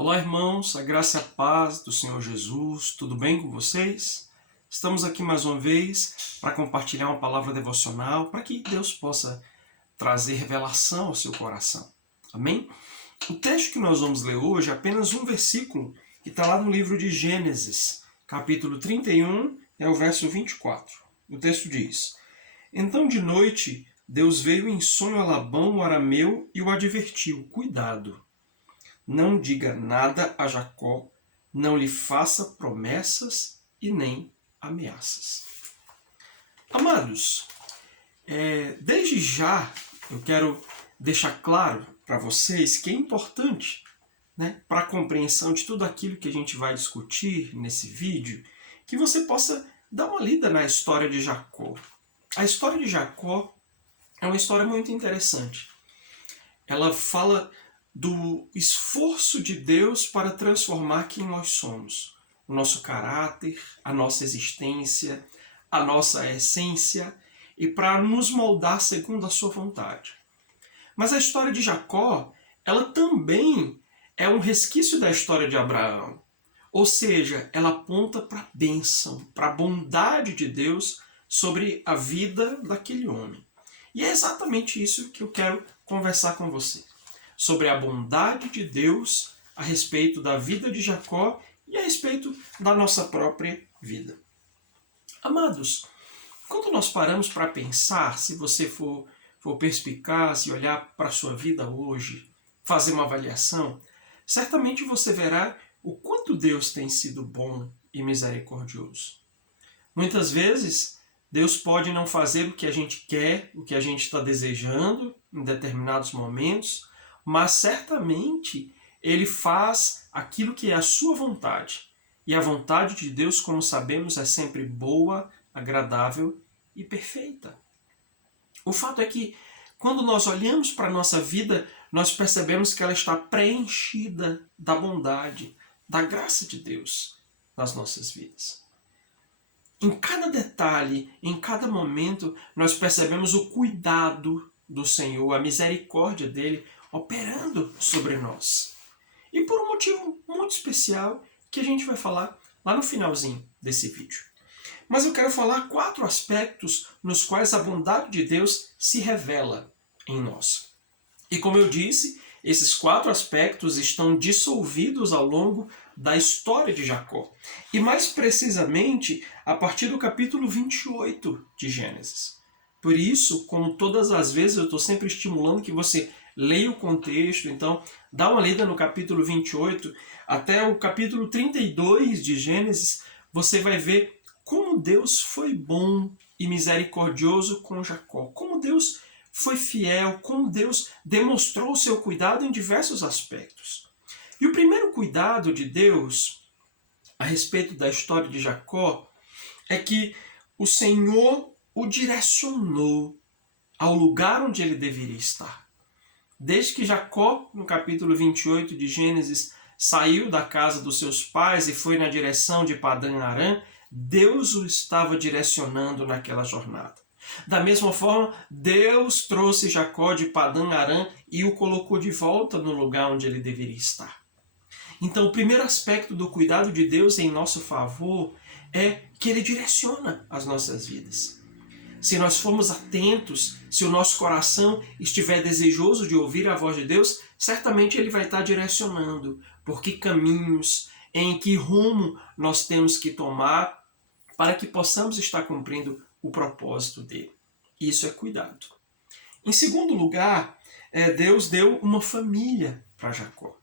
Olá, irmãos, a graça e a paz do Senhor Jesus, tudo bem com vocês? Estamos aqui mais uma vez para compartilhar uma palavra devocional para que Deus possa trazer revelação ao seu coração. Amém? O texto que nós vamos ler hoje é apenas um versículo que está lá no livro de Gênesis, capítulo 31, é o verso 24. O texto diz: Então de noite Deus veio em sonho a Labão, o arameu, e o advertiu: Cuidado! Não diga nada a Jacó, não lhe faça promessas e nem ameaças. Amados, desde já eu quero deixar claro para vocês que é importante, para a compreensão de tudo aquilo que a gente vai discutir nesse vídeo, que você possa dar uma lida na história de Jacó. A história de Jacó é uma história muito interessante. Ela fala do esforço de Deus para transformar quem nós somos. O nosso caráter, a nossa existência, a nossa essência, e para nos moldar segundo a sua vontade. Mas a história de Jacó, ela também é um resquício da história de Abraão. Ou seja, ela aponta para a bênção, para a bondade de Deus sobre a vida daquele homem. E é exatamente isso que eu quero conversar com você. Sobre a bondade de Deus a respeito da vida de Jacó e a respeito da nossa própria vida. Amados, quando nós paramos para pensar, se você for perspicaz e olhar para a sua vida hoje, fazer uma avaliação, certamente você verá o quanto Deus tem sido bom e misericordioso. Muitas vezes, Deus pode não fazer o que a gente quer, o que a gente está desejando em determinados momentos, mas certamente Ele faz aquilo que é a sua vontade. E a vontade de Deus, como sabemos, é sempre boa, agradável e perfeita. O fato é que, quando nós olhamos para a nossa vida, nós percebemos que ela está preenchida da bondade, da graça de Deus nas nossas vidas. Em cada detalhe, em cada momento, nós percebemos o cuidado do Senhor, a misericórdia dele operando sobre nós. E por um motivo muito especial que a gente vai falar lá no finalzinho desse vídeo. Mas eu quero falar 4 aspectos nos quais a bondade de Deus se revela em nós. E como eu disse, esses 4 aspectos estão dissolvidos ao longo da história de Jacó. E mais precisamente, a partir do capítulo 28 de Gênesis. Por isso, como todas as vezes, eu estou sempre estimulando que você leia o contexto. Então, dá uma lida no capítulo 28 até o capítulo 32 de Gênesis. Você vai ver como Deus foi bom e misericordioso com Jacó. Como Deus foi fiel, como Deus demonstrou o seu cuidado em diversos aspectos. E o primeiro cuidado de Deus a respeito da história de Jacó é que o Senhor o direcionou ao lugar onde ele deveria estar. Desde que Jacó, no capítulo 28 de Gênesis, saiu da casa dos seus pais e foi na direção de Padã Arã, Deus o estava direcionando naquela jornada. Da mesma forma, Deus trouxe Jacó de Padã Arã e o colocou de volta no lugar onde ele deveria estar. Então, o primeiro aspecto do cuidado de Deus em nosso favor é que ele direciona as nossas vidas. Se nós formos atentos, se o nosso coração estiver desejoso de ouvir a voz de Deus, certamente ele vai estar direcionando por que caminhos, em que rumo nós temos que tomar para que possamos estar cumprindo o propósito dele. Isso é cuidado. Em segundo lugar, Deus deu uma família para Jacó.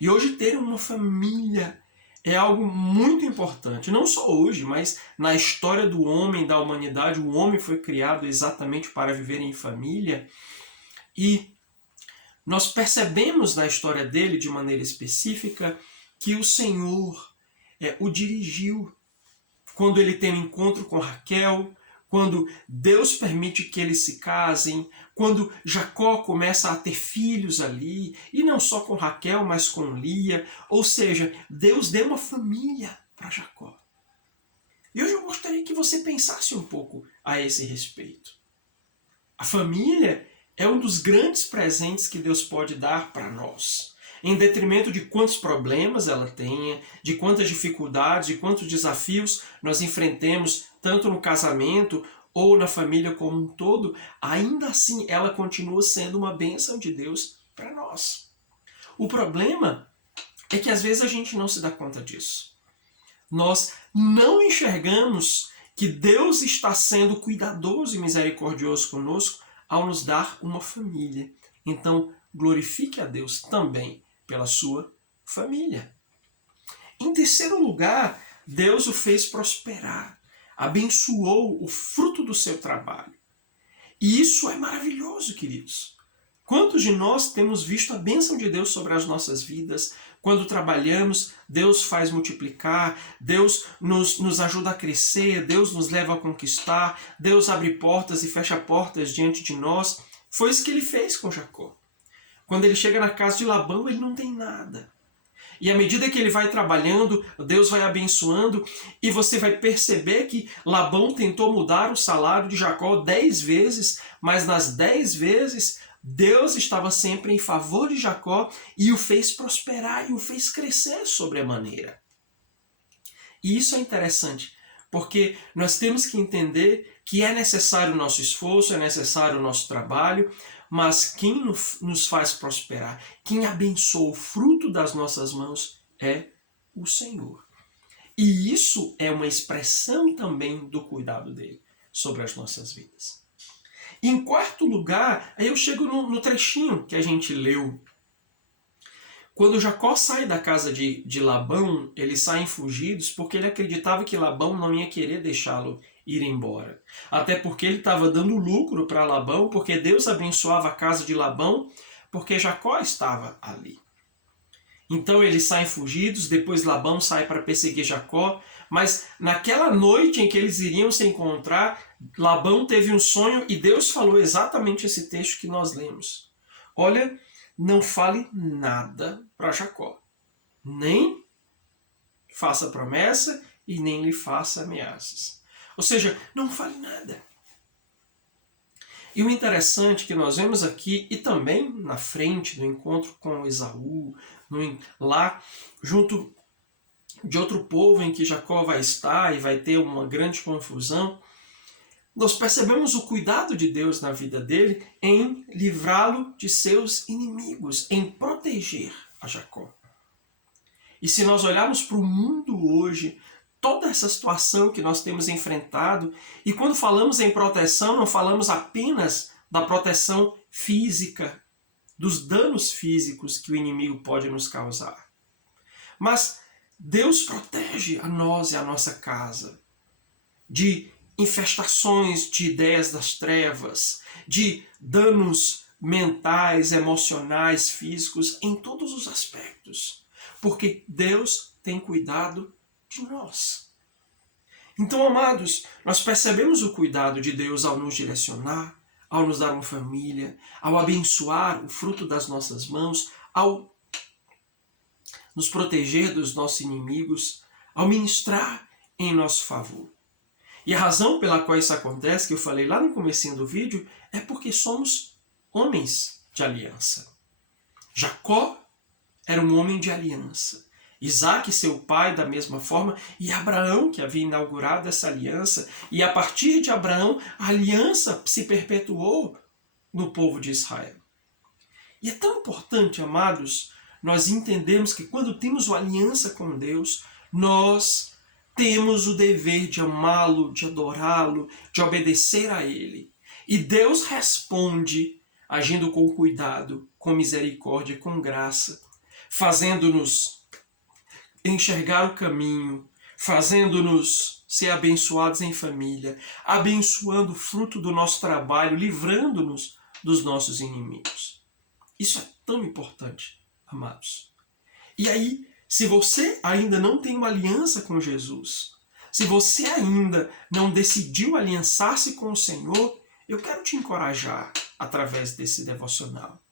E hoje ter uma família é algo muito importante. Não só hoje, mas na história do homem, da humanidade. O homem foi criado exatamente para viver em família. E nós percebemos na história dele, de maneira específica, que o Senhor o dirigiu quando ele tem um encontro com Raquel, quando Deus permite que eles se casem, quando Jacó começa a ter filhos ali, e não só com Raquel, mas com Lia. Ou seja, Deus deu uma família para Jacó. E hoje eu gostaria que você pensasse um pouco a esse respeito. A família é um dos grandes presentes que Deus pode dar para nós. em detrimento de quantos problemas ela tenha, de quantas dificuldades, de quantos desafios nós enfrentemos, tanto no casamento ou na família como um todo, ainda assim ela continua sendo uma bênção de Deus para nós. O problema é que às vezes a gente não se dá conta disso. Nós não enxergamos que Deus está sendo cuidadoso e misericordioso conosco ao nos dar uma família. Então, glorifique a Deus também pela sua família. Em terceiro lugar, Deus o fez prosperar, abençoou o fruto do seu trabalho. E isso é maravilhoso, queridos. Quantos de nós temos visto a bênção de Deus sobre as nossas vidas? Quando trabalhamos, Deus faz multiplicar, Deus nos ajuda a crescer, Deus nos leva a conquistar, Deus abre portas e fecha portas diante de nós. Foi isso que ele fez com Jacó. Quando ele chega na casa de Labão, ele não tem nada. E à medida que ele vai trabalhando, Deus vai abençoando, e você vai perceber que Labão tentou mudar o salário de Jacó 10 vezes, mas nas 10 vezes Deus estava sempre em favor de Jacó e o fez prosperar e o fez crescer sobremaneira. E isso é interessante, porque nós temos que entender que é necessário o nosso esforço, é necessário o nosso trabalho, mas quem nos faz prosperar, quem abençoa o fruto das nossas mãos é o Senhor. E isso é uma expressão também do cuidado dele sobre as nossas vidas. Em quarto lugar, aí eu chego no trechinho que a gente leu. Quando Jacó sai da casa de Labão, eles saem fugidos porque ele acreditava que Labão não ia querer deixá-lo ir embora. Até porque ele estava dando lucro para Labão, porque Deus abençoava a casa de Labão, porque Jacó estava ali. Então eles saem fugidos, depois Labão sai para perseguir Jacó, mas naquela noite em que eles iriam se encontrar, Labão teve um sonho e Deus falou exatamente esse texto que nós lemos. Olha, não fale nada para Jacó, nem faça promessa e nem lhe faça ameaças. Ou seja, não fale nada. E o interessante que nós vemos aqui, e também na frente do encontro com Esaú, lá junto de outro povo em que Jacó vai estar e vai ter uma grande confusão, nós percebemos o cuidado de Deus na vida dele em livrá-lo de seus inimigos, em proteger a Jacó. E se nós olharmos para o mundo hoje, toda essa situação que nós temos enfrentado, e quando falamos em proteção, não falamos apenas da proteção física, dos danos físicos que o inimigo pode nos causar. Mas Deus protege a nós e a nossa casa de infestações de ideias das trevas, de danos mentais, emocionais, físicos, em todos os aspectos. Porque Deus tem cuidado de nós. Então, amados, nós percebemos o cuidado de Deus ao nos direcionar, ao nos dar uma família, ao abençoar o fruto das nossas mãos, ao nos proteger dos nossos inimigos, ao ministrar em nosso favor. E a razão pela qual isso acontece, que eu falei lá no comecinho do vídeo, é porque somos homens de aliança. Jacó era um homem de aliança. Isaac, seu pai, da mesma forma, e Abraão, que havia inaugurado essa aliança, e a partir de Abraão, a aliança se perpetuou no povo de Israel. E é tão importante, amados, nós entendemos que quando temos uma aliança com Deus, nós temos o dever de amá-lo, de adorá-lo, de obedecer a Ele. E Deus responde agindo com cuidado, com misericórdia, com graça, fazendo-nos enxergar o caminho, fazendo-nos ser abençoados em família, abençoando o fruto do nosso trabalho, livrando-nos dos nossos inimigos. Isso é tão importante, amados. E aí, se você ainda não tem uma aliança com Jesus, se você ainda não decidiu aliançar-se com o Senhor, eu quero te encorajar através desse devocional.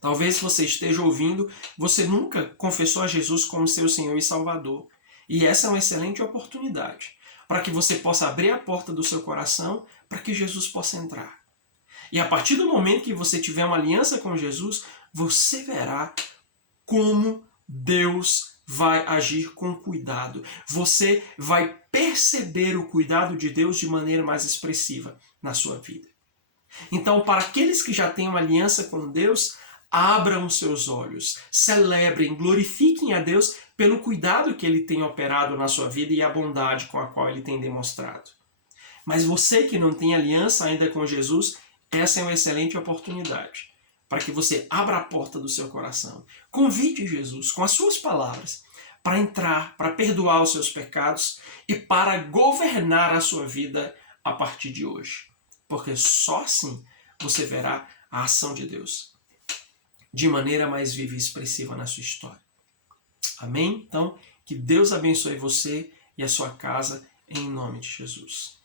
Talvez você esteja ouvindo, você nunca confessou a Jesus como seu Senhor e Salvador. E essa é uma excelente oportunidade para que você possa abrir a porta do seu coração para que Jesus possa entrar. E a partir do momento que você tiver uma aliança com Jesus, você verá como Deus vai agir com cuidado. Você vai perceber o cuidado de Deus de maneira mais expressiva na sua vida. Então, para aqueles que já têm uma aliança com Deus, abram seus olhos, celebrem, glorifiquem a Deus pelo cuidado que Ele tem operado na sua vida e a bondade com a qual Ele tem demonstrado. Mas você que não tem aliança ainda com Jesus, essa é uma excelente oportunidade para que você abra a porta do seu coração. Convide Jesus com as suas palavras para entrar, para perdoar os seus pecados e para governar a sua vida a partir de hoje. Porque só assim você verá a ação de Deus de maneira mais viva e expressiva na sua história. Amém? Então, que Deus abençoe você e a sua casa em nome de Jesus.